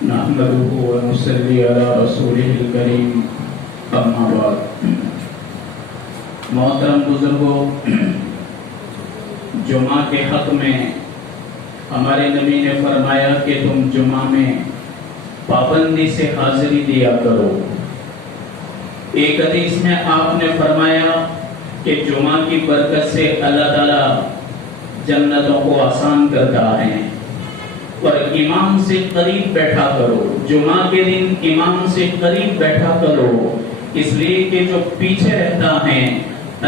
نحمده ونصلي على رسوله الكريم اما بعد۔ محترم بزرگوں، جمعہ کے حق میں ہمارے نبی نے فرمایا کہ تم جمعہ میں پابندی سے حاضری دیا کرو۔ ایک حدیث میں آپ نے فرمایا کہ جمعہ کی برکت سے اللہ تعالیٰ جنتوں کو آسان کرتا ہے، اور امام سے قریب بیٹھا کرو۔ جمعہ کے دن امام سے قریب بیٹھا کرو، اس لیے کہ جو پیچھے رہتا ہے،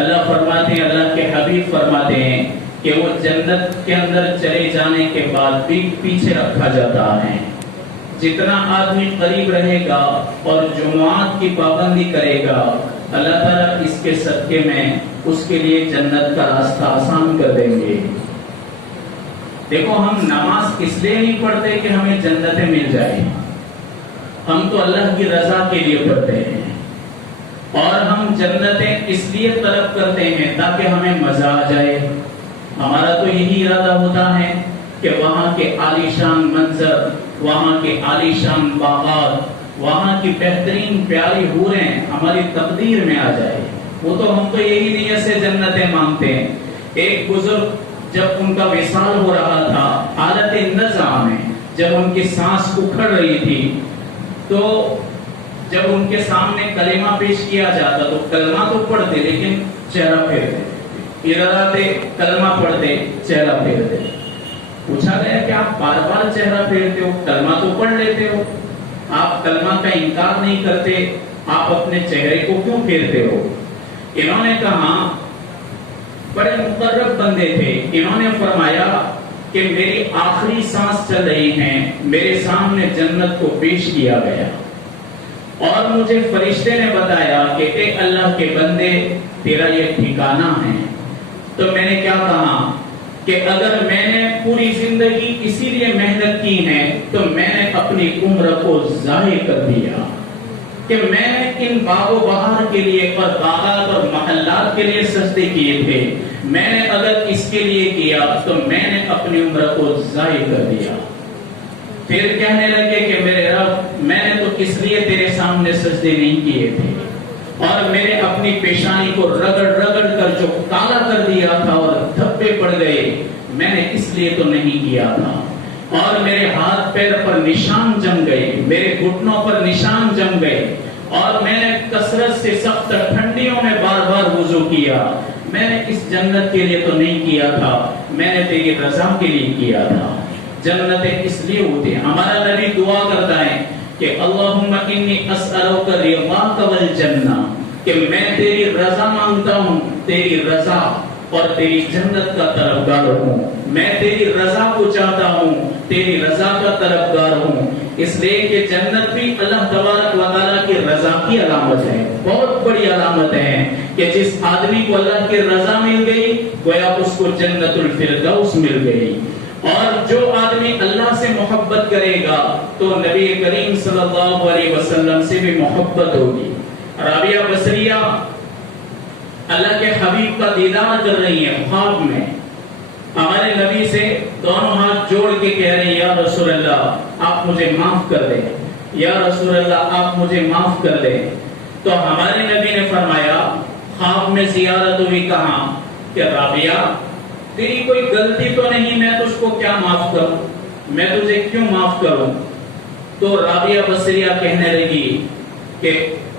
اللہ فرماتے ہیں، اللہ کے حبیب فرماتے ہیں کہ وہ جنت کے اندر چلے جانے کے بعد بھی پیچھے رکھا جاتا ہے۔ جتنا آدمی قریب رہے گا اور جمعات کی پابندی کرے گا، اللہ تعالیٰ اس کے صدقے میں اس کے لیے جنت کا راستہ آسان کر دیں گے۔ دیکھو، ہم نماز اس لیے نہیں پڑھتے کہ ہمیں جنتیں مل جائیں، ہم تو اللہ کی رضا کے لیے پڑھتے ہیں، اور ہم جنتیں اس لیے طلب کرتے ہیں تاکہ ہمیں مزہ آ جائے۔ ہمارا تو یہی ارادہ ہوتا ہے کہ وہاں کے عالیشان منظر، وہاں کے عالیشان باغات، وہاں کی بہترین پیاری حوریں ہماری تقدیر میں آ جائے۔ وہ تو ہم تو یہی نیت سے جنتیں مانگتے ہیں۔ ایک بزرگ جب ان کا وصال ہو رہا تھا، حالت نزع میں، جب ان کی سانس اکھڑ رہی تھی، تو جب ان کے سامنے کلمہ پیش کیا جاتا تو کلمہ تو پڑھتے لیکن چہرہ پھیرتے، ادھر آتے کلمہ پڑھتے چہرہ پھیرتے۔ پوچھا گیا کہ آپ بار بار چہرہ پھیرتے ہو، کلمہ تو پڑھ لیتے ہو، آپ کلمہ کا انکار نہیں کرتے، آپ اپنے چہرے کو کیوں پھیرتے ہو؟ انہوں نے کہا، بڑے مقرب بندے تھے، انہوں نے فرمایا کہ میری آخری سانس چل رہی ہے، میرے سامنے جنت کو پیش کیا گیا، اور مجھے فرشتے نے بتایا کہ اے اللہ کے بندے، تیرا یہ ٹھکانہ ہے۔ تو میں نے کیا کہا کہ اگر میں نے پوری زندگی اسی لیے محنت کی ہے تو میں نے اپنی عمر کو ضائع کر دیا، کہ میں نے ان باغ و بہار کے لیے اور باغات اور محلات کے لیے سجدے کیے تھے، میں نے اگر اس کے لیے کیا تو میں نے اپنی عمر کو ضائع کر دیا۔ پھر کہنے لگے کہ میرے رب، میں نے تو اس لیے تیرے سامنے سجدے نہیں کیے تھے، اور میں نے اپنی پیشانی کو رگڑ رگڑ کر جو کالا کر دیا تھا اور دھبے پڑ گئے، میں نے اس لیے تو نہیں کیا تھا، اور میرے ہاتھ پیر پر نشان جم گئے، میرے گھٹنوں پر نشان جم گئے، اور میں نے کثرت سے سخت ٹھنڈیوں میں بار بار وضو کیا۔ میں نے اس جنت کے لیے تو نہیں کیا تھا، میں نے تیری رضا کے لیے کیا تھا۔ جنتیں اس لیے ہوتی ہیں۔ ہمارا نبی دعا کرتا ہے کہ اللہم انی اسألک رضاک والجنہ، کہ میں تیری رضا مانگتا ہوں، تیری رضا اور تیری جنت کا طلبگار ہوں۔ میں تیری رضا کو چاہتا ہوں، تیری رضا کا طلبگار ہوں، اس لیے کہ جنت بھی اللہ تبارک و تعالیٰ کی رضا کی علامت ہے، بہت بڑی علامت ہے کہ جس آدمی کو اللہ کی رضا مل گئی گویا اس کو جنت الفردوس مل گئی۔ اور جو آدمی اللہ سے محبت کرے گا تو نبی کریم صلی اللہ علیہ وسلم سے بھی محبت ہوگی۔ رابعہ بصریہ اللہ کے حبیب کا دیدار کر رہی ہیں خواب میں، ہمارے نبی سے دونوں ہاتھ جوڑ کے کہہ رہے ہیں، یا رسول اللہ آپ مجھے معاف کر دیں، یا رسول اللہ آپ مجھے معاف کر دیں۔ تو ہمارے نبی نے فرمایا، خواب میں زیارت ہوئی، کہا کہ رابعہ تیری کوئی غلطی تو نہیں، میں تجھ کو کیا معاف کروں، میں تجھے کیوں معاف کروں؟ تو رابعہ بصریہ کہنے لگی کہ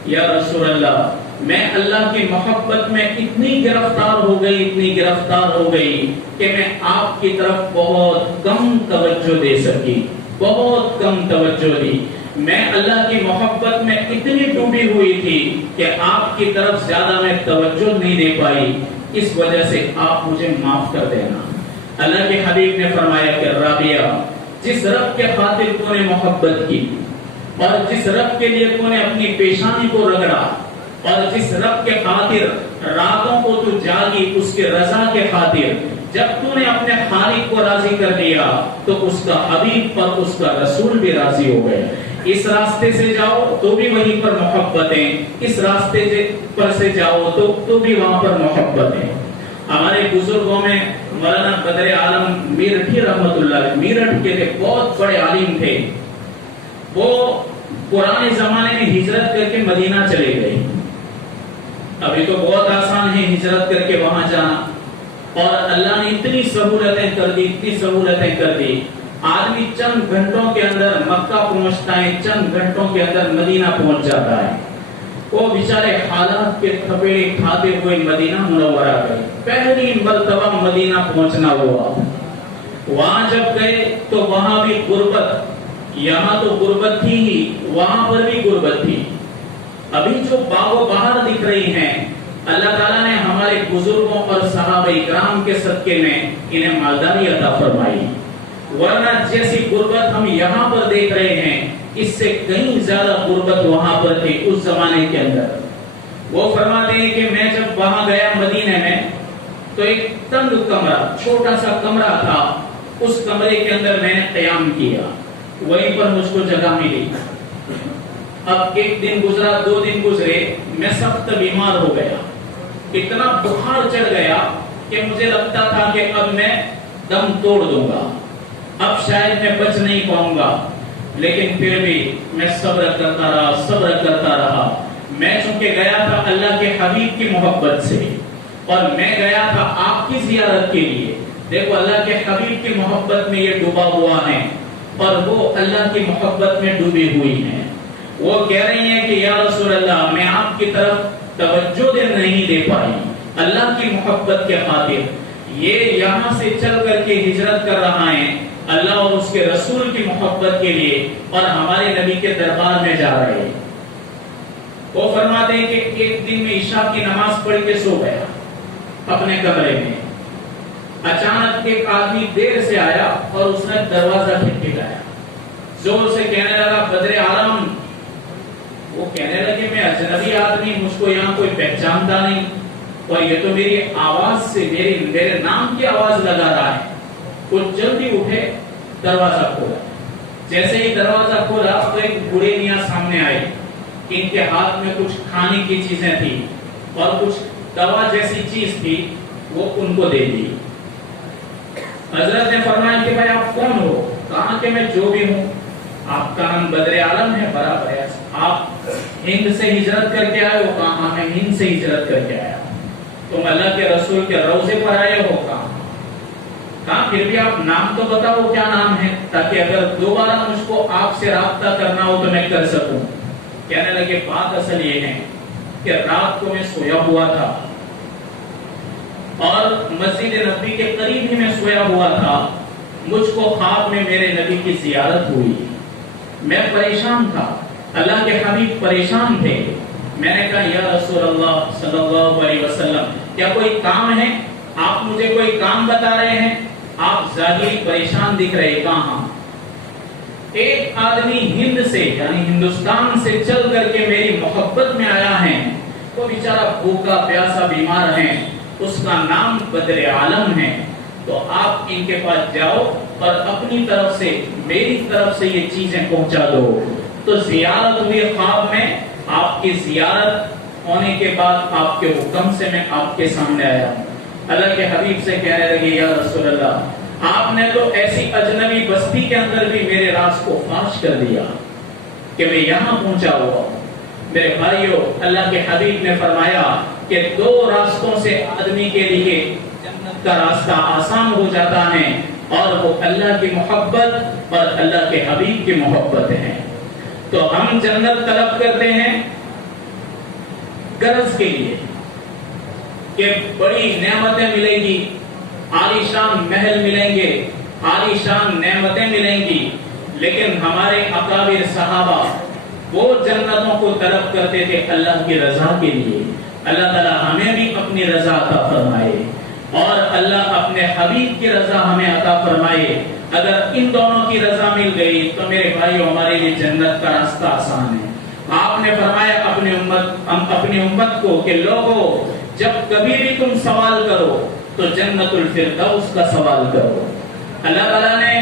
یا رسول اللہ، میں اللہ کی محبت میں اتنی گرفتار ہو گئی، اتنی گرفتار ہو گئی کہ میں آپ کی طرف بہت کم توجہ دے سکی، بہت کم توجہ دی۔ میں اللہ کی محبت میں اتنی ڈوبی ہوئی تھی کہ آپ کی طرف زیادہ میں توجہ نہیں دے پائی، اس وجہ سے آپ مجھے معاف کر دینا۔ اللہ کے حبیب نے فرمایا کہ رابعہ، جس رب کے خاطر تو نے محبت کی، اور جس رب کے لیے تو نے اپنی پیشانی کو رگڑا، اور جس رب کے خاطر راتوں کو تو جاگی، اس کے رضا کے خاطر، جب تو نے اپنے خالق کو راضی کر دیا تو اس کا حبیب پر اس کا رسول بھی راضی ہو گئے۔ اس راستے سے جاؤ تو بھی وہیں پر محبتیں، اس راستے پر سے جاؤ تو بھی وہاں پر محبتیں۔ ہمارے بزرگوں میں مولانا بدر عالم میرٹھی رحمت اللہ علیہ، میرٹھ کے تھے، بہت بڑے عالم تھے۔ وہ پرانے زمانے میں ہجرت کر کے مدینہ چلے گئے. ابھی تو بہت آسان ہے ہجرت کر کے وہاں جانا, اور اللہ نے اتنی سہولتیں کر دی, اتنی سہولتیں کر دی, آدمی چند گھنٹوں کے اندر مکہ پہنچتا ہے, چند گھنٹوں کے اندر مدینہ پہنچ جاتا ہے. وہ بیچارے حالات کے تھپیڑے کھاتے ہوئے مدینہ منورہ گئے. پہلی مرتبہ مدینہ پہنچنا ہوا. وہاں جب گئے تو وہاں بھی غربت, یہاں تو غربت تھی ہی, وہاں پر بھی غربت تھی. ابھی جو باغ و بہار دکھ رہی ہیں, اللہ تعالیٰ نے ہمارے بزرگوں اور صحابہ کرام کے صدقے میں انہیں مالداری عطا فرمائی. ورنہ جیسی غربت ہم یہاں پر دیکھ رہے ہیں, اس سے کہیں زیادہ غربت وہاں پر تھی اس زمانے کے اندر. وہ فرماتے ہیں کہ میں جب وہاں گیا مدینے میں تو ایک تنگ کمرہ, چھوٹا سا کمرہ تھا, اس کمرے کے اندر میں نے قیام کیا, وہیں پر مجھ کو جگہ ملی. اب ایک دن گزرا, 2 دن گزرے, میں سخت بیمار ہو گیا, اتنا بخار چڑھ گیا کہ مجھے لگتا تھا کہ اب میں دم توڑ دوں گا, اب شاید میں بچ نہیں پاؤں گا. لیکن پھر بھی میں صبر کرتا رہا, صبر کرتا رہا. میں چونکہ گیا تھا اللہ کے حبیب کی محبت سے, اور میں گیا تھا آپ کی زیارت کے لیے. دیکھو اللہ کے حبیب کی محبت میں یہ ڈوبا ہوا ہے, اور وہ اللہ کی محبت میں ڈوبی ہوئی ہیں. وہ کہہ رہی ہیں کہ یا رسول اللہ, میں آپ کی طرف توجہ نہیں دے پائی اللہ کی محبت کے خاطر. یہ یہاں سے چل کر کے ہجرت کر رہا ہے اللہ اور اس کے رسول کی محبت کے لیے, اور ہمارے نبی کے دربار میں جا رہے ہیں. وہ فرماتے ہیں کہ ایک دن میں عشاء کی نماز پڑھ کے سو گیا اپنے کمرے میں. اچانک ایک آدمی دیر سے آیا اور اس نے دروازہ کھٹکھٹایا, زور سے کہنے لگا بدر عالم. وہ کہنے لگے میں اجنبی آدمی, مجھ کو یہاں کوئی پہچانتا نہیں, اور یہ تو میری آواز سے میرے نام کی آواز لگا رہا ہے. وہ جلدی اٹھے, دروازہ کھولا. جیسے ہی دروازہ کھولا تو ایک بوڑھے میاں سامنے آئے. ان کے ہاتھ میں کچھ کھانے کی چیزیں تھی اور کچھ دوا جیسی چیز تھی, وہ ان کو دے دی. حضرت نے فرمایا کہ بھائی آپ کون ہو؟ کہا کہ میں جو بھی ہوں. آپ کا نام بدر عالم ہے؟ برابر ہے. آپ ہند سے ہجرت کر کے آئے ہو؟ کہا ہاں میں ہند سے ہجرت کر کے آیا. تم اللہ کے رسول کے روضے پر آئے ہو؟ کہا پھر بھی آپ نام تو بتاؤ کیا نام ہے, تاکہ اگر دوبارہ مجھ کو آپ سے رابطہ کرنا ہو تو میں کر سکوں. کہنے لگے بات اصل یہ ہے کہ رات کو میں سویا ہوا تھا اور مسجد نبوی کے قریب ہی میں سویا ہوا تھا. مجھ کو خواب میں میرے نبی کی زیارت ہوئی. میں پریشان تھا, اللہ کے حبیب پریشان تھے. میں نے کہا یا رسول اللہ صلی اللہ علیہ وسلم, کیا کوئی کام ہے؟ آپ مجھے کوئی کام بتا رہے ہیں, آپ ظاہری پریشان دکھ رہے. کہاں ایک آدمی ہند سے یعنی ہندوستان سے چل کر کے میری محبت میں آیا ہے, وہ بیچارہ بھوکا پیاسا بیمار ہے, اس کا نام بدر عالم ہے. تو آپ ان کے پاس جاؤ اور اپنی طرف سے میری طرف سے یہ چیزیں پہنچا دو. تو زیارت ہوئی خواب میں, آپ کی زیارت ہونے کے بعد آپ کے حکم سے میں آپ کے سامنے آیا. اللہ کے حبیب سے کہنے لگے یا رسول اللہ, آپ نے تو ایسی اجنبی بستی کے اندر بھی میرے راز کو فاش کر دیا کہ میں یہاں پہنچا ہوا ہوں. میرے بھائیو, اللہ کے حبیب نے فرمایا کہ 2 راستوں سے آدمی کے لیے جنت کا راستہ آسان ہو جاتا ہے, اور وہ اللہ کی محبت اور اللہ کے حبیب کی محبت ہے. تو ہم جنت طلب کرتے ہیں غرض کے لیے کہ بڑی نعمتیں ملیں گی, عالیشان محل ملیں گے, عالیشان نعمتیں ملیں گی. لیکن ہمارے اکابر صحابہ وہ جنتوں کو طلب کرتے تھے اللہ کی رضا کے لیے. اللہ تعالی ہمیں بھی اپنی رضا عطا فرمائے, اور اللہ اپنے حبیب کی رضا ہمیں عطا فرمائے. اگر ان دونوں کی رضا مل گئی تو میرے بھائیو ہمارے لیے جنت کا راستہ آسان ہے. آپ نے فرمایا اپنی امت کو کہ لوگوں, جب کبھی بھی تم سوال کرو تو جنت الفردوس کا سوال کرو. اللہ تعالیٰ نے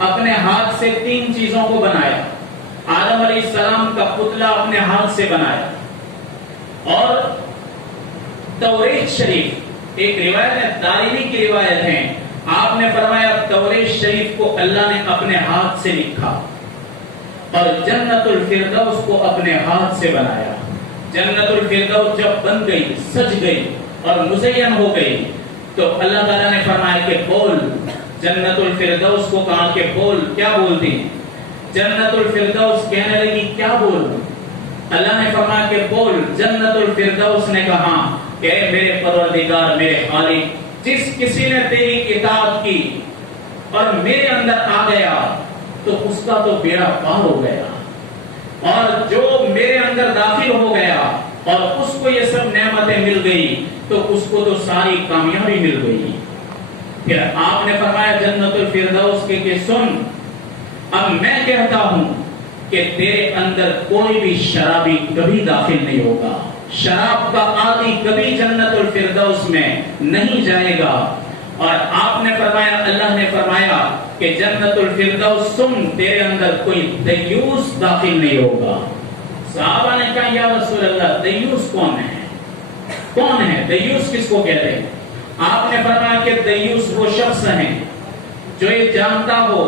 اپنے ہاتھ سے 3 چیزوں کو بنایا. آدم علیہ السلام کا پتلا اپنے ہاتھ سے بنایا, اور توریت شریف, ایک روایت ہے, دارمی کی روایت ہے, آپ نے فرمایا توریت شریف کو اللہ نے اپنے ہاتھ سے لکھا. اور جنت الفردوس کو اپنے ہاتھ سے بنایا. جنت الفردوس جب بن گئی، سج گئی اور مزین ہو گئی تو اللہ تعالیٰ نے فرمایا کہ بول. جنت الفردوس کو کہا کہ بول. کیا بولتی؟ جنت الفردوس کہنے لگی کیا بولوں؟ اللہ نے فرمایا کہ بول. جنت الفردوس نے کہا کہ اے میرے پروردگار، میرے خالق، جس کسی نے تیری اطاعت کی اور میرے اندر آ گیا تو اس کا تو بیڑا پار ہو گیا، اور جو میرے اندر داخل ہو گیا اور اس کو یہ سب نعمتیں مل گئی تو اس کو تو ساری کامیابی مل گئی. پھر آپ نے فرمایا جنت الفردوس کے کہ سن، اب میں کہتا ہوں کہ تیرے اندر کوئی بھی شرابی کبھی داخل نہیں ہوگا، شراب کا عادی کبھی جنت الفردوس میں نہیں جائے گا. اور آپ نے فرمایا، اللہ نے فرمایا کہ جنت الفردوس سن، تیرے اندر کوئی دیوس داخل نہیں ہوگا. صحابہ نے کہا یا رسول اللہ دیوس کون ہے؟ کون ہے دیوس؟ کس کو کہتے ہیں؟ آپ نے فرمایا کہ دیوس وہ شخص ہیں جو یہ جانتا ہو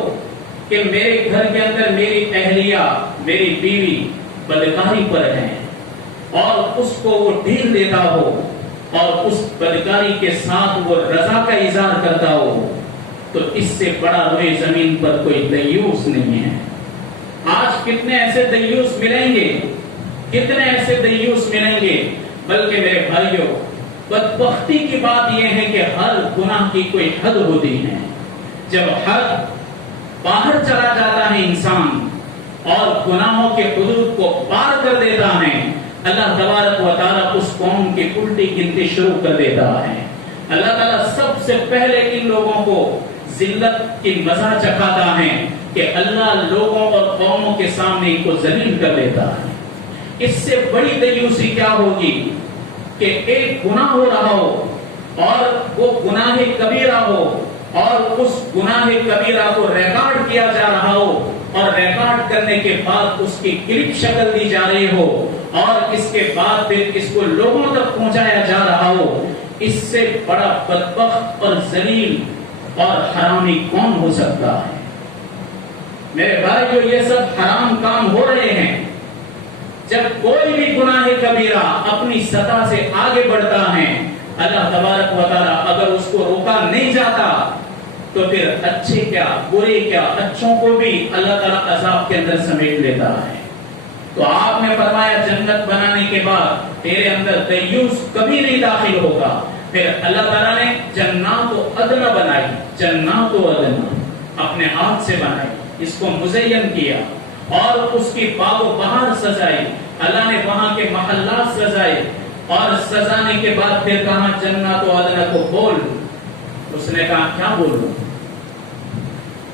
کہ میرے گھر کے اندر میری اہلیہ، میری بیوی بدکاری پر ہیں اور اس کو وہ ڈھیل دیتا ہو اور اس بدکاری کے ساتھ وہ رضا کا اظہار کرتا ہو، تو اس سے بڑا روئے زمین پر کوئی دیوس نہیں ہے. آج کتنے ایسے دیوس ملیں گے، کتنے ایسے دیوس ملیں گے. بلکہ میرے بھائیوں، بدبختی کی بات یہ ہے کہ ہر گناہ کی کوئی حد ہوتی ہے. جب حد باہر چلا جاتا ہے انسان اور گناہوں کے حدود کو پار کر دیتا ہے، اللہ تبارک و تعالیٰ اس قوم کی الٹی گنتی شروع کر دیتا ہے. اللہ تعالیٰ سب سے پہلے ان لوگوں کو ذلت کی مزہ چکھاتا ہے کہ اللہ لوگوں اور قوموں کے سامنے ان کو ذلیل کر دیتا ہے. اس سے بڑی دیوسی کیا ہوگی کہ ایک گناہ ہو رہا ہو اور وہ گناہ کبیرہ ہو اور اس گناہ کبیرہ کو ریکارڈ کیا جا رہا ہو اور ریکارڈ کرنے کے بعد اس کی کلپ شکل دی جا رہی ہو اور اس کے بعد پھر اس کو لوگوں تک پہنچایا جا رہا ہو. اس سے بڑا بدبخت اور ذلیل اور حرامی کون ہو سکتا ہے؟ میرے بھائی، جو یہ سب حرام کام ہو رہے ہیں، جب کوئی بھی گناہ کبیرہ اپنی سطح سے آگے بڑھتا ہے، اللہ تبارک و تعالیٰ اگر اس کو روکا نہیں جاتا تو پھر اچھے کیا برے کیا اچھوں کو بھی اللہ تعالیٰ عذاب کے اندر سمیٹ لیتا ہے. تو آپ نے فرمایا جنت بنانے کے بعد تیرے اندر دیوس کبھی نہیں داخل ہوگا. پھر اللہ تعالیٰ نے جنات و عدن بنائی، جنات و عدن اپنے ہاتھ سے بنائی، اس کو مزین کیا اور اس کی باغ و بہار سجائی. اللہ نے وہاں کے محلات سجائے اور سجانے کے بعد پھر کہا جنات و عدن کو بول. اس نے کہا کیا بولوں؟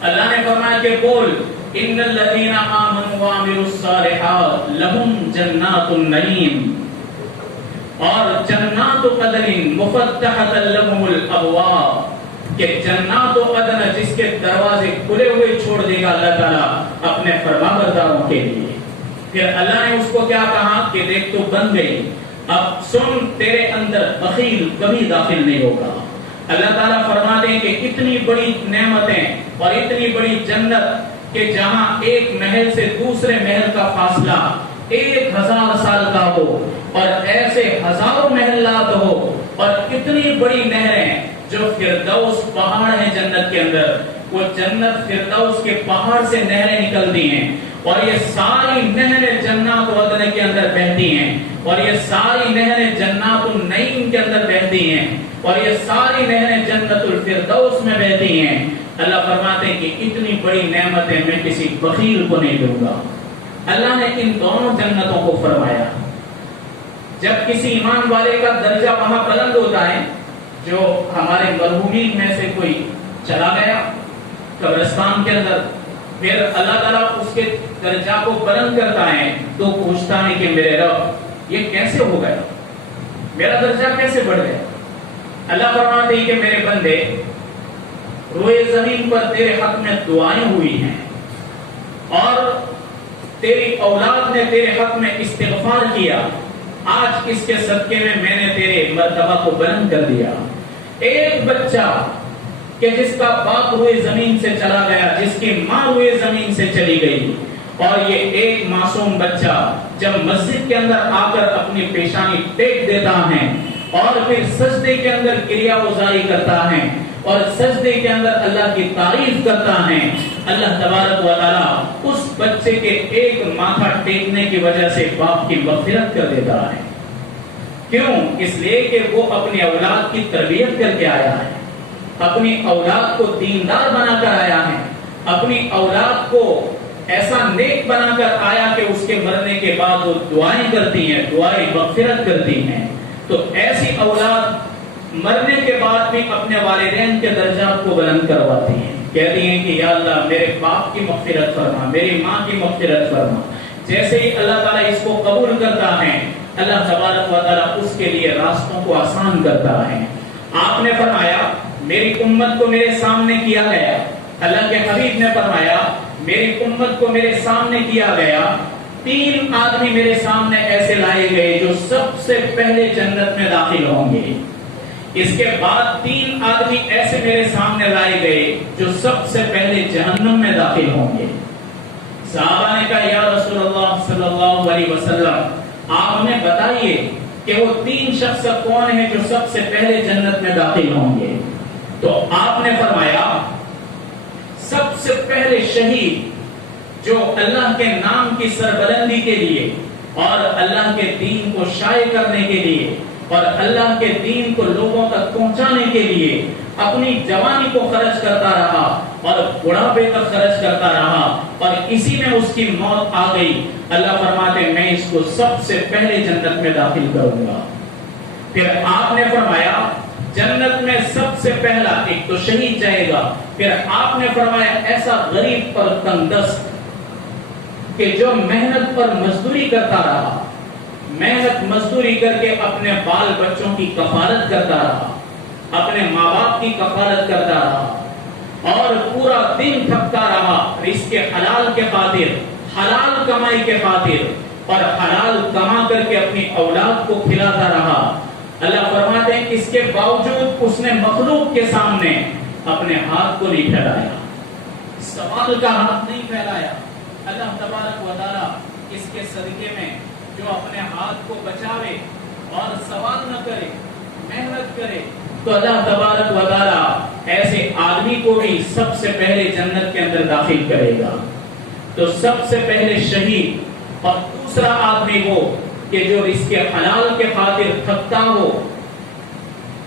اللہ نے فرمایا کہ بول ان الذين آمنوا وعملوا الصالحات لهم جنات النعیم اور جنات عدن مفتحۃ لهم الابواب، کہ جنات و عدن جس کے دروازے کھلے ہوئے چھوڑ دے گا اللہ تعالیٰ اپنے فرمانبرداروں کے لیے. پھر اللہ نے اس کو کیا کہا کہ دیکھ تو بن گئی، اب سن تیرے اندر بخیل کبھی داخل نہیں ہوگا. اللہ تعالیٰ فرماتے ہیں کہ اتنی بڑی نعمتیں اور اتنی بڑی جنت کہ جہاں ایک محل سے دوسرے محل کا فاصلہ 1000 سال کا ہو اور ایسے ہزاروں محلات ہو اور اتنی بڑی نہریں جو فردوس پہاڑ ہیں جنت کے اندر، وہ جنت فردوس کے پہاڑ سے نہریں نکلتی ہیں اور یہ ساری نہریں جنات و عدن کے اندر بہتی ہیں اور یہ ساری نہریں جنات النعیم کے اندر بہتی ہیں اور یہ ساری نہریں جنت الفردوس میں بہتی ہیں. اللہ فرماتے ہیں کہ اتنی بڑی نعمتیں میں کسی بخیل کو نہیں دوں گا. اللہ نے ان دونوں جنتوں کو فرمایا. جب کسی ایمان والے کا درجہ وہاں بلند ہوتا ہے، جو ہمارے مرحومین میں سے کوئی چلا گیا قبرستان کے اندر، پھر اللہ تعالیٰ اس کے درجہ کو بلند کرتا ہے تو پوچھتا ہے کہ میرے رب یہ کیسے ہو گیا، میرا درجہ کیسے بڑھ گیا؟ اللہ فرماتے ہیں کہ میرے بندے، روئے زمین پر تیرے حق میں دعائیں ہوئی ہیں اور تیری اولاد نے تیرے حق میں استغفار کیا. آج اس کے صدقے میں نے تیرے مرتبہ کو بلند کر دیا. ایک بچہ کہ جس کا باپ روئے زمین سے چلا گیا، جس کی ماں روئے زمین سے چلی گئی اور یہ ایک معصوم بچہ جب مسجد کے اندر آ کر اپنی پیشانی ٹیک دیتا ہے اور پھر سجدے کے اندر کریا گزاری کرتا ہے اور سجدے کے اندر اللہ کی تعریف کرتا ہے، اللہ تبارک و تعالی اس بچے کے ایک ماتھا ٹیکنے کی وجہ سے باپ کی مغفرت کر دیتا ہے۔ کیوں؟ اس لیے کہ وہ اپنی اولاد کی تربیت کر کے آیا ہے، اپنی اولاد کو دیندار بنا کر آیا ہے، اپنی اولاد کو ایسا نیک بنا کر آیا کہ اس کے مرنے کے بعد وہ دعائیں کرتی ہیں، دعائیں مغفرت کرتی ہیں۔ تو ایسی اولاد مرنے کے بعد بھی اپنے والدین کے درجات کو بلند کرواتی ہیں، کہتی ہیں کہ یا اللہ میرے باپ کی مغفرت فرما، میری ماں کی مغفرت فرما۔ جیسے ہی اللہ تعالیٰ اس کو قبول کرتا ہے، اللہ تبارک و تعالیٰ اس کے لیے راستوں کو آسان کرتا ہے۔ آپ نے فرمایا میری امت کو میرے سامنے کیا گیا، اللہ کے حبیب نے فرمایا میری امت کو میرے سامنے کیا گیا، 3 آدمی میرے سامنے ایسے لائے گئے جو سب سے پہلے جنت میں داخل ہوں گے، اس کے بعد 3 آدمی ایسے میرے سامنے لائے گئے جو سب سے پہلے جہنم میں داخل ہوں گے۔ صحابہ نے کہا یا رسول اللہ صلی اللہ علیہ وسلم آپ ہمیں بتائیے کہ وہ 3 شخص کون ہیں جو سب سے پہلے جنت میں داخل ہوں گے؟ تو آپ نے فرمایا سب سے پہلے شہید جو اللہ کے نام کی سربلندی کے لیے اور اللہ کے دین کو شائع کرنے کے لیے اور اللہ کے دین کو لوگوں تک پہنچانے کے لیے اپنی جوانی کو خرچ کرتا رہا اور بڑھاپے تک خرچ کرتا رہا اور اسی میں اس کی موت آ گئی، اللہ فرماتے ہیں میں اس کو سب سے پہلے جنت میں داخل کروں گا۔ پھر آپ نے فرمایا جنت میں سب سے پہلا ایک تو شہید جائے گا، پھر آپ نے فرمایا ایسا غریب پر تنگدست کہ جو محنت پر مزدوری کرتا رہا، محنت مزدوری کر کے اپنے بال بچوں کی کفالت کرتا رہا، اپنے ماں باپ کی کفالت کرتا رہا اور پورا دن تھکتا رہا رزق حلال کے خاطر، حلال کمائی کے خاطر اور حلال کما کر کے اپنی اولاد کو کھلاتا رہا۔ اللہ فرماتے ہیں اس کے باوجود اس نے مخلوق کے سامنے اپنے ہاتھ کو نہیں پھیلایا، سوال کا ہاتھ نہیں پھیلایا۔ اللہ تبارک و تعالیٰ اس کے صدقے میں جو اپنے ہاتھ کو بچاوے اور سوال نہ کرے، محنت کرے، تو اللہ تبارک و تعالیٰ ایسے آدمی کو بھی سب سے پہلے جنت کے اندر داخل کرے گا۔ تو سب سے پہلے شہید اور دوسرا آدمی وہ کہ جو رزق حلال کے خاطر تھکتا ہو،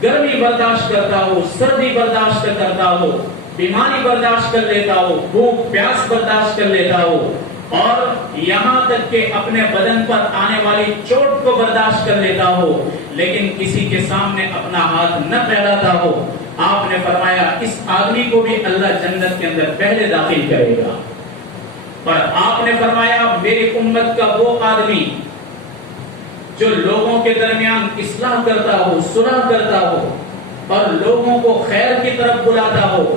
گرمی برداشت کرتا ہو، سردی برداشت کرتا ہو، بیماری برداشت کر لیتا ہو، بھوک پیاس برداشت کر لیتا ہو اور یہاں تک کہ اپنے بدن پر آنے والی چوٹ کو برداشت کر لیتا ہو لیکن کسی کے سامنے اپنا ہاتھ نہ پھیلاتا ہو، آپ نے فرمایا اس آدمی کو بھی اللہ جنت کے اندر پہلے داخل کرے گا۔ اور آپ نے فرمایا میری امت کا وہ آدمی جو لوگوں کے درمیان اصلاح کرتا ہو، صلح کرتا ہو اور لوگوں کو خیر کی طرف بلاتا ہو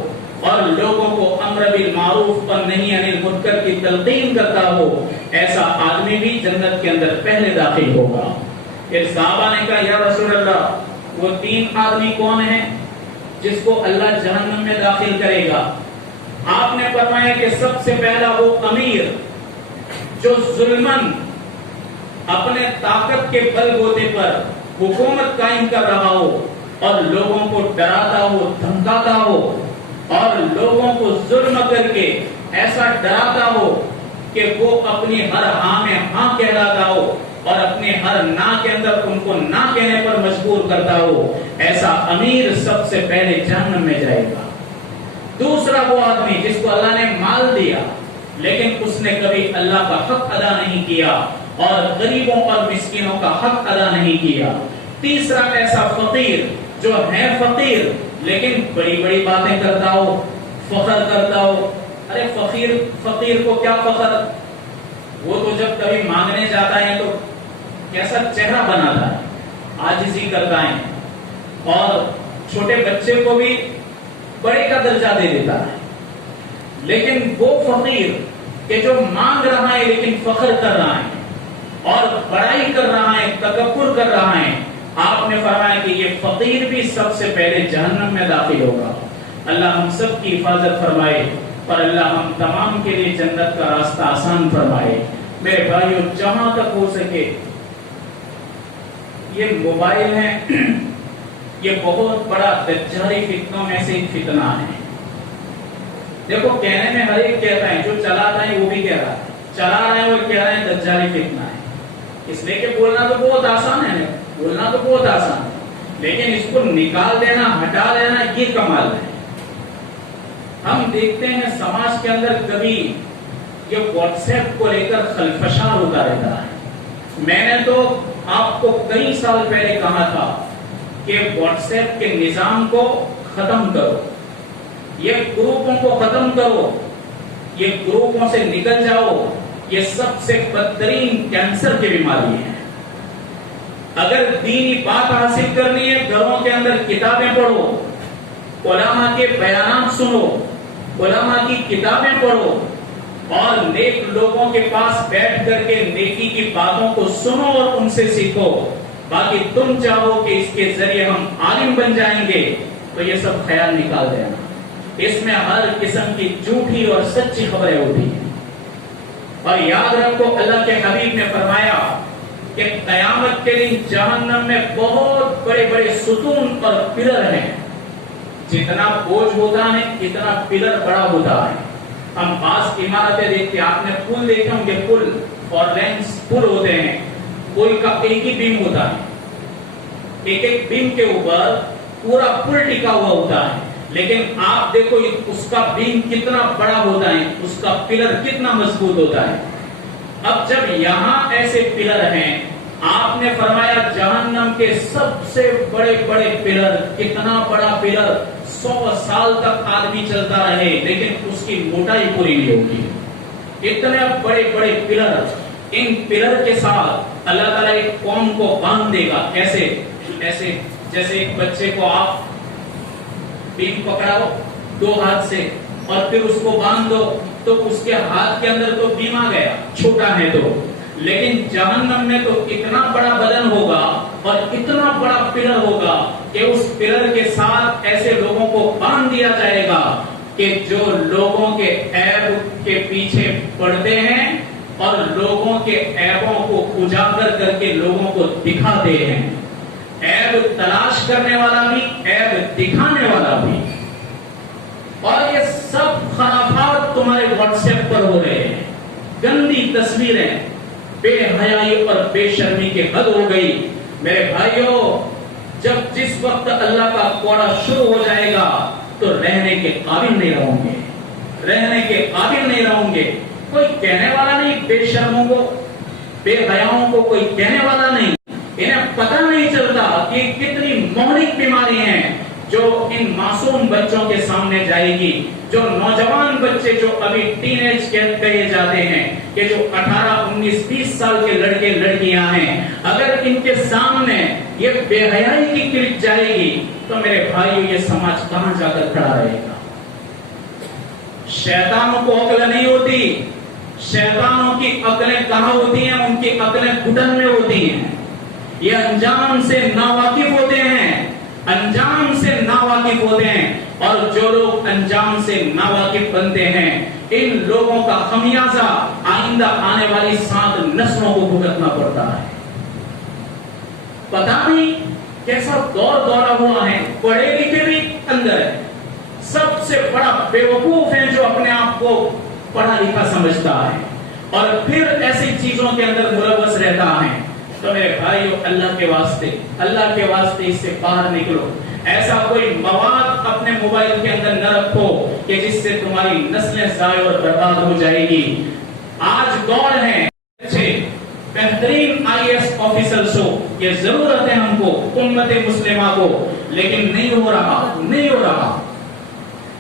اور لوگوں کو امر بالمعروف اور نہی عن المنکر کی تلقین کرتا ہو، ایسا آدمی بھی جنت کے اندر پہلے داخل ہوگا۔ پھر صحابہ نے کہا یا رسول اللہ وہ 3 آدمی کون ہیں جس کو اللہ جہنم میں داخل کرے گا؟ آپ نے فرمایا کہ سب سے پہلا وہ امیر جو ظلمن اپنے طاقت کے بل بوتے پر حکومت قائم کر رہا ہو اور لوگوں کو ڈراتا ہو، دھمکاتا ہو اور لوگوں کو ظلم کر کے ایسا ڈراتا ہو کہ وہ اپنی ہر ہاں میں ہاں کہلاتا ہو اور اپنے ہر نا کے اندر ان کو نا کہنے پر مجبور کرتا ہو، ایسا امیر سب سے پہلے جہنم میں جائے گا۔ دوسرا وہ آدمی جس کو اللہ نے مال دیا لیکن اس نے کبھی اللہ کا حق ادا نہیں کیا اور غریبوں اور مسکینوں کا حق ادا نہیں کیا۔ تیسرا ایسا فقیر جو ہے فقیر لیکن بڑی بڑی باتیں کرتا ہو، فخر کرتا ہو۔ ارے فقیر کو کیا فخر، وہ تو جب کبھی مانگنے جاتا ہے تو کیسا چہرہ بناتا ہے، عاجزی کرتا ہے اور چھوٹے بچے کو بھی بڑے کا درجہ دے دیتا ہے۔ لیکن وہ فقیر کہ جو مانگ رہا ہے لیکن فخر کر رہا ہے اور بڑائی کر رہا ہے، تکبر کر رہا ہے، آپ نے فرمایا کہ یہ فقیر بھی سب سے پہلے جہنم میں داخل ہوگا۔ اللہ ہم سب کی حفاظت فرمائے اور اللہ ہم تمام کے لیے جنت کا راستہ آسان فرمائے۔ میرے بھائیوں، جہاں تک ہو سکے یہ موبائل ہے، یہ بہت بڑا دجالی فتنوں میں سے ایک فتنہ ہے۔ دیکھو کہنے میں ہر ایک کہتا ہے، جو چلاتا ہے وہ بھی کہہ رہا ہے، چلا رہا ہے وہ کہہ رہا ہے دجالی فتنہ ہے، اس لیے کہ بولنا تو بہت آسان ہے، بولنا تو بہت آسان ہے، لیکن اس کو نکال دینا، ہٹا دینا، یہ کمال ہے۔ ہم دیکھتے ہیں سماج کے اندر کبھی یہ واٹس ایپ کو لے کر خلفشار ہوتا رہتا ہے۔ میں نے تو آپ کو کئی سال پہلے کہا تھا کہ واٹس ایپ کے نظام کو ختم کرو، یہ گروپوں کو ختم کرو، یہ گروپوں سے نکل جاؤ، یہ سب سے بدترین کینسر کی بیماری ہے۔ اگر دینی بات حاصل کرنی ہے، گھروں کے اندر کتابیں پڑھو، علماء کے بیانات سنو، علماء کی کتابیں پڑھو، اور نیک لوگوں کے پاس بیٹھ کر کے نیکی کی باتوں کو سنو اور ان سے سیکھو۔ باقی تم چاہو کہ اس کے ذریعے ہم عالم بن جائیں گے تو یہ سب خیال نکال دینا، اس میں ہر قسم کی جھوٹی اور سچی خبریں ہوتی ہیں۔ اور یاد رکھو، اللہ کے حبیب نے فرمایا کہ قیامت کے دن جہنم میں بہت بڑے بڑے ستون اور پلر ہیں، جتنا بوجھ ہوتا ہے اتنا پلر بڑا ہوتا ہے۔ ہم بعض عمارتیں دیکھتے ہیں، آپ نے پل دیکھے ہوں گے، پل اور لینس پل ہوتے ہیں، پل کا ایک ہی بیم ہوتا ہے، ایک ایک بیم کے اوپر پورا پل ٹکا ہوا ہوتا ہے، لیکن آپ دیکھو اس کا بیم کتنا بڑا ہوتا ہے، اس کا پلر کتنا مضبوط ہوتا ہے۔ اب جب یہاں ایسے پلر ہیں، آپ نے فرمایا جہنم کے سب سے بڑے بڑے پلر، کتنا بڑا پلر، 100 سال تک آدمی چلتا رہے لیکن اس کی موٹائی پوری نہیں ہوگی، اتنے بڑے بڑے پلر۔ ان پلر کے ساتھ اللہ تعالیٰ ایک قوم کو باندھ دے گا، کیسے؟ ایسے جیسے ایک بچے کو آپ بیم پکڑاؤ 2 ہاتھ سے اور پھر اس کو باندھ دو تو اس کے ہاتھ کے اندر تو بیم آ گیا، چھوٹا ہے تو، لیکن جہنم میں تو اتنا بڑا بدن ہوگا اور اتنا بڑا پلر ہوگا کہ اس پلر کے ساتھ ایسے لوگوں کو باندھ دیا جائے گا کہ جو لوگوں کے عیب کے پیچھے پڑتے ہیں اور لوگوں کے عیبوں کو اجاگر کر کے لوگوں کو دکھاتے ہیں، عیب تلاش کرنے والا بھی، عیب دکھانے والا بھی۔ اور یہ سب خرافات تمہارے واٹس ایپ پر ہو رہے ہیں، گندی تصویریں، بے حیائی اور بے شرمی کی حد ہو گئی۔ میرے بھائیوں، جب جس وقت اللہ کا کوڑا شروع ہو جائے گا تو رہنے کے قابل نہیں رہوں گے، رہنے کے قابل نہیں رہوں گے۔ کوئی کہنے والا نہیں، بے شرموں کو، بے حیاؤں کو کوئی کہنے والا نہیں۔ انہیں پتہ نہیں چلتا کہ کتنی مہلک بیماری ہیں جو ان معصوم بچوں کے سامنے جائے گی، جو نوجوان بچے جو ابھی ٹین ایج کہے جاتے ہیں، کہ جو 18، 19، 20 سال کے لڑکے لڑکیاں ہیں، اگر ان کے سامنے یہ بے حیائی کی کلپ جائے گی تو میرے بھائیو یہ سماج کہاں جا کر کھڑا رہے گا؟ شیطانوں کو عقل نہیں ہوتی، شیطانوں کی عقلیں کہاں ہوتی ہیں؟ ان کی عقلیں گھٹن میں ہوتی ہیں۔ یہ انجام سے ناواقف ہوتے ہیں، انجام سے ناواقف ہوتے ہیں، اور جو لوگ انجام سے ناواقف بنتے ہیں ان لوگوں کا خمیازہ آئندہ آنے والی 7 نسلوں کو بھگتنا پڑتا ہے۔ پتہ نہیں کیسا دور دورہ ہوا ہے، پڑھے لکھے بھی اندر ہے، سب سے بڑا بیوقوف ہے جو اپنے آپ کو پڑھا لکھا سمجھتا ہے اور پھر ایسی چیزوں کے اندر ملوث رہتا ہے۔ تو میرے بھائیو، اللہ کے واسطے اس سے باہر نکلو۔ ایسا کوئی مواد اپنے موبائل کے اندر نہ رکھو کہ جس سے تمہاری نسلیں ضائع اور برباد ہو جائے گی۔ آج دور ہے اچھے بہترین IAS آفیسرز ہو، یہ ضرورت ہے ہم کو، امت مسلمہ کو، لیکن نہیں ہو رہا۔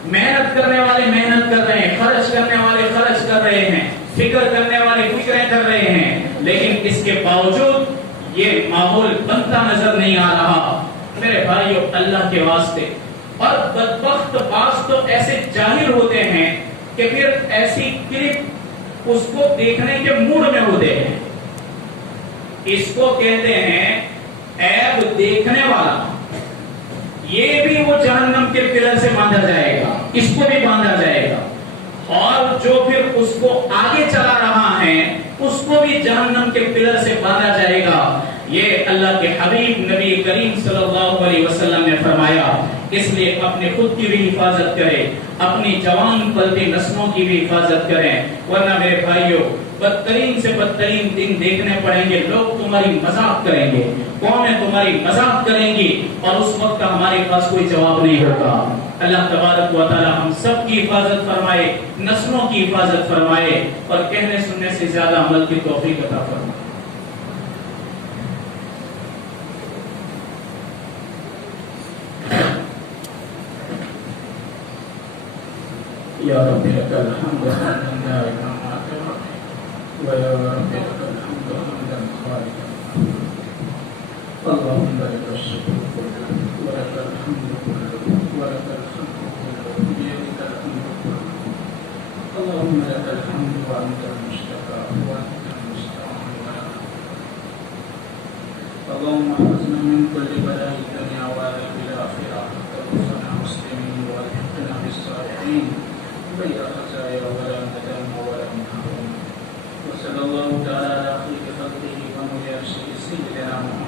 محنت کرنے والے محنت کر رہے ہیں، خرچ کرنے والے خرچ کر رہے ہیں، فکر کرنے والے فکریں کر رہے ہیں، لیکن اس کے باوجود یہ ماحول بنتا نظر نہیں آ رہا۔ میرے بھائیو، اللہ کے واسطے، اور بدبخت بعض تو ایسے جاہل ہوتے ہیں کہ پھر ایسی کلپ اس کو دیکھنے کے موڈ میں ہوتے ہیں۔ اس کو کہتے ہیں عیب دیکھنے والا۔ یہ بھی وہ جہنم کے پلر سے باندھا جائے گا، اس کو بھی باندھا جائے گا۔ اور جو پھر اس کو آگے چلا رہا ہے اس کو بھی جہنم کے پلر سے باندھا جائے گا. یہ اللہ کے حبیب نبی کریم صلی اللہ علیہ وسلم نے فرمایا. اس لیے اپنے خود کی بھی حفاظت کریں, اپنی جوان پلتی نسلوں کی بھی حفاظت کریں, ورنہ میرے بھائیوں بدترین سے بدترین دن دیکھنے پڑیں گے. لوگ تمہاری مذاق کریں گے, قومیں تمہاری مذاق کریں گی, اور اس وقت کا ہمارے پاس کوئی جواب نہیں ہوگا. اللہ تبارک و تعالی ہم سب کی حفاظت فرمائے, نسلوں کی حفاظت فرمائے, اور کہنے سننے سے زیادہ عمل کی توفیق عطا فرمائے. یا رب لک الحمد حمدا دائما ما ترضى ويا رب لك الحمد حمدا خالدا. اللهم لك الشكر كله ولك الحمد كله ولك الخلق كله بيدك الامر كله. اللهم لك الحمد وانت المشتكى وانت المستعان. اللهم احفظنا من كل بلاء الدنيا وعذاب الاخره, توفنا مسلمين والحقنا بالصالحين بلا خزايا ولا ندم ولا محروم. وصلى الله تعالى على خير خلقه ومرشد سيدنا محمد